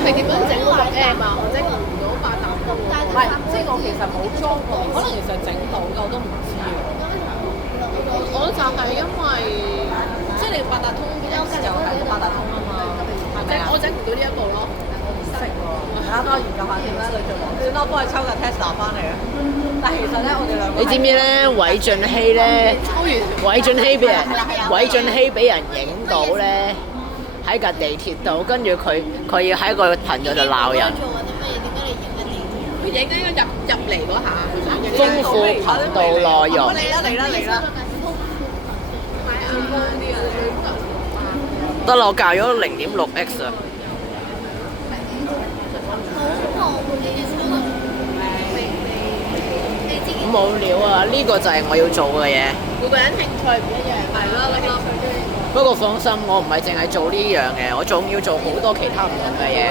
係點樣整六 M 啊？我整唔到八達通喎。唔係，即係我其實冇裝過，可能其實整到㗎，我都唔知啊。我就係因為即係你八達通一時就係個八達通啊嘛，係咪啊？我整唔到呢一步咯。我唔識喎，睇下幫我研究下點啦，女做王。算啦，我幫佢抽架 Tesla 翻嚟啊！但係其實咧，我哋兩個你知唔知咧？韋俊熙咧，韋俊熙俾人影到咧喺架地鐵度，跟住佢要喺個頻道度鬧人。做緊啲咩？點解你影緊電視？佢影緊入嚟嗰下，豐富頻道內容。嚟啦！得啦，我教咗0.6x 啊。冇料啊！呢個就係我要做嘅嘢。每個人興趣唔一樣，係咯，興趣都不過放心，我唔係淨係做呢樣嘅，我仲要做好多其他唔同嘅嘢。